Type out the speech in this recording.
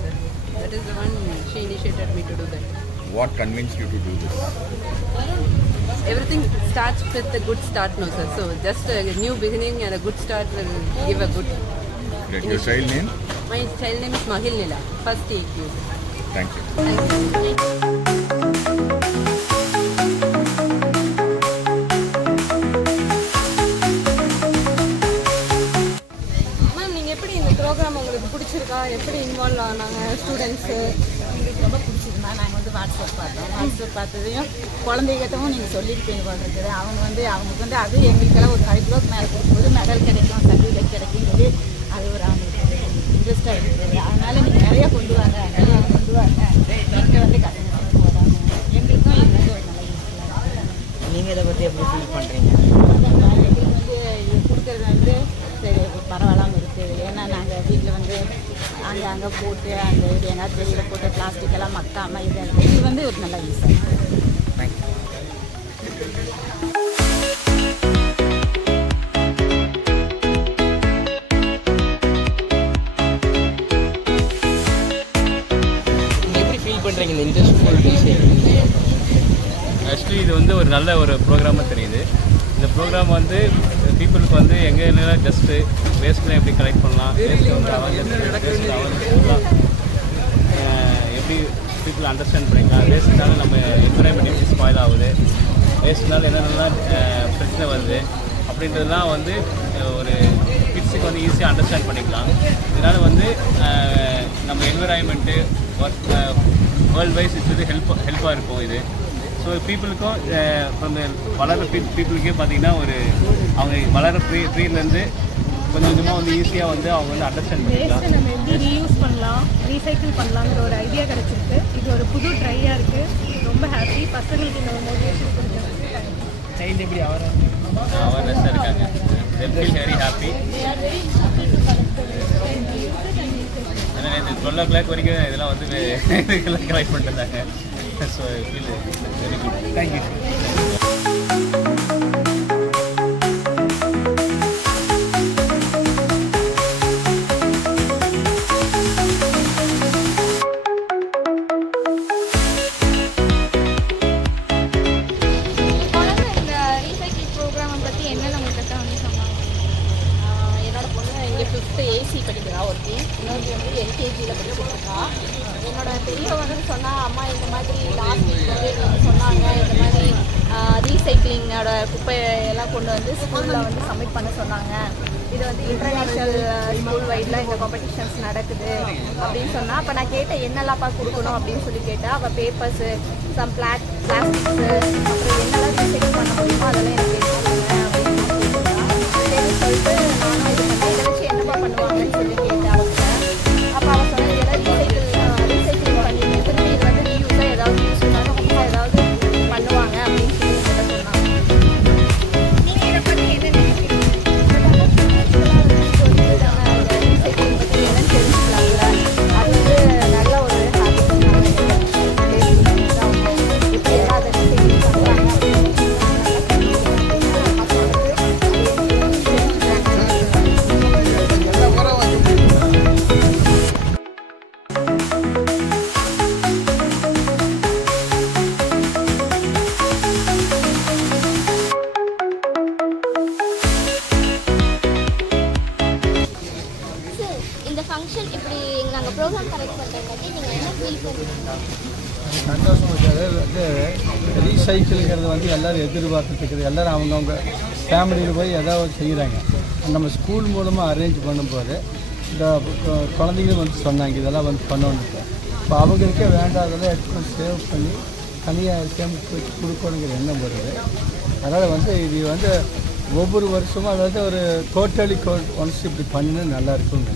sir. That is the one she initiated me to do that. What convinced you to do this? Everything starts with a good start, no sir. So just a new beginning and a good start will give a good. Great. Your child name? My child name is Mahil Nila. First AQ. Thank you. Thank you. Programme உங்களுக்கு பிடிச்சிருக்கா? எப்படி involve ஆனாங்க students? எங்களுக்கு ரொம்ப பிடிச்சிருந்தா. நாங்கள் வந்து WhatsApp பார்த்ததையும் குழந்தைகிட்டவும் நீங்கள் சொல்லியிருப்பீங்க போல் இருக்குது. அவங்களுக்கு வந்து அது எங்களுக்கெல்லாம் ஒரு 5 கிலோக்கு மேலே கொடுக்கும்போது மெடல் கிடைக்கும், சர்டிஃபிகேட் கிடைக்கும் சொல்லி அது ஒரு அவங்களுக்கு இன்ட்ரெஸ்ட்டாக இருக்குது. அதனால் நீங்கள் நிறையா கொண்டு வாங்க நீங்கள் வந்து கற்றுக்கிட்டு போகிறாங்க. எங்களுக்கும் இது வந்து ஒரு நல்ல யூஸ்ஃபுல்லாக இருக்குது. நீங்கள் இதை பற்றி எப்படி ஃபீல் பண்ணுறீங்க? எங்களுக்கு வந்து இது கொடுக்குறது வந்து சரி பரவாயில்லாமல் இருக்குது. ஏன்னா நாங்கள் வீட்டில் வந்து அங்கே போட்டு அந்த இது எங்கேயாவது வெளியில் போட்டு பிளாஸ்டிக்கெல்லாம் மக்காமல் இது வந்து ஒரு நல்ல யூஸாக இருக்குது. தேங்க்யூ. எப்படி ஃபீல் பண்ணுறீங்க இந்த இன்டர்ஸ்கூல் ரீசைக்கிள்? ஆக்சுவலி இது வந்து ஒரு நல்ல ஒரு ப்ரோக்ராமாக தெரியுது. இந்த ப்ரோக்ராம் வந்து பீப்புளுக்கு வந்து எங்கே இருந்தாலும் ஜஸ்ட்டு வேஸ்ட்லாம் எப்படி கலெக்ட் பண்ணலாம், வேஸ்ட் வந்து அவேர்னஸ் எப்படி பீப்புள் அண்டர்ஸ்டாண்ட் பண்ணிக்கலாம், வேஸ்ட்னால நம்ம என்விரான்மெண்ட் எப்படி ஸ்பாயில் ஆகுது, வேஸ்ட்னால என்னென்னலாம் பிரச்சனை வருது அப்படின்றதுலாம் வந்து ஒரு கிட்ஸுக்கு வந்து ஈஸியாக அண்டர்ஸ்டாண்ட் பண்ணிக்கலாம். இதனால் வந்து நம்ம என்விரான்மெண்ட்டு வேர்ல்டு வைஸ் இது வந்து ஹெல்ப்பாக இருக்கும் இது. ஸோ பீப்புளுக்கும் வளர பீப்புளுக்கே பார்த்திங்கன்னா ஒரு அவங்க வளர பீரியட்லேருந்து கொஞ்சம் கொஞ்சமாக வந்து ஈஸியாக வந்து அவங்க வந்து அண்டர்ஸ்டாண்ட் பண்ணிக்கலாம். நம்ம எப்படி ரீயூஸ் பண்ணலாம், ரீசைக்கிள் பண்ணலாங்கிற ஒரு ஐடியா கிடச்சிருக்கு. இது ஒரு புது ட்ரையாக இருக்குது. ரொம்ப ஹாப்பி. பசங்களுக்கு இந்த ஒரு மோட்டிவேஷன் கொடுக்குறது. சைல்டு எப்படி அவேர்னஸ்ஸாக இருக்காங்க. they feel very happy. அதனால் இந்த 12 o'clock வரைக்கும் இதெல்லாம் வந்து கலெக்ட் பண்ணிட்டு இருந்தாங்க. So I feel very good. Thank you. AC படிக்கிறா ஒருத்தி, இன்னொருத்தி வந்து எல்கேஜியில் படிச்சுருக்கா. என்னோட பெரியவங்க வந்து சொன்னால், அம்மா இந்த மாதிரி லாஸ்ட் வீக் வந்து சொன்னாங்க, இந்த மாதிரி ரீசைக்ளிங்கோட குப்பையெல்லாம் கொண்டு வந்து ஸ்கூலில் வந்து சப்மிட் பண்ண சொன்னாங்க. இது வந்து இன்டர்நேஷ்னல் ஸ்கூல் வைடில் இந்த காம்படிஷன்ஸ் நடக்குது அப்படின்னு சொன்னால், அப்போ நான் கேட்டேன் என்னெல்லாம்ப்பா கொடுக்கணும் அப்படின்னு சொல்லி கேட்டேன். அப்போ பேப்பர்ஸு, சம் பிளாஸ்டிக்ஸு, அப்புறம் என்னெல்லாம் ரீசைக்கிள் பண்ண முடியுமோ அதெல்லாம் எனக்கு கேட்குறாங்க அப்படின்னு சொல்லி சொல்லிட்டு நானும் இது பண்ணேன். இதை வச்சு என்னப்பா பண்ணுவாங்கன்னு சொல்லி கேட்டேன் அவங்க. அப்போ அவன் சொன்னது எல்லாம் ரீசைக்கிள் பண்ணிட்டு திரும்பி இது வந்து ரீயூஸாக ஏதாவது யூஸ் பண்ணாலும் ஏதாவது பண்ணுவாங்க அப்படின்னு சொல்லி என்கிட்ட சொன்னாங்க. நீங்கள் இதை பற்றி என்ன நினைக்கிறீங்க? ரீசைக்கிள் பற்றி என்னன்னு தெரிஞ்சுக்கலாம்ல. அது வந்து நல்ல ஒரு ஹேபிட். எப்படி எல்லாம் அதை ரீசைக்கிள் பண்ணுறாங்க ஃபங்க்ஷன் இப்படி நாங்கள் ப்ரோக்ராம் கரெக்ட் பண்ணுறதுக்காட்டி நீங்கள் என்ன ஃபீல் பண்ணுறீங்க? சந்தோஷம் இருக்காது. வந்து ரீசைக்கிள்ங்கிறது வந்து எல்லோரும் எதிர்பார்த்துட்டு இருக்குது. எல்லோரும் அவங்கவுங்க ஃபேமிலியில் போய் ஏதாவது செய்கிறாங்க. நம்ம ஸ்கூல் மூலமாக அரேஞ்ச் பண்ணும்போது இந்த குழந்தைங்களும் வந்து சொன்னாங்க இதெல்லாம் வந்து பண்ணணுட்டு. இப்போ அவங்களுக்கே வேண்டாதெல்லாம் எடுத்து சேவ் பண்ணி தனியாக சேமித்து வச்சு கொடுக்கணுங்கிற எண்ணம் வருது. அதனால் வந்து இது வந்து ஒவ்வொரு வருஷமும் அதாவது ஒரு கோட்டலி ஒன்ஸ் இப்படி பண்ணினா நல்லா இருக்குங்க.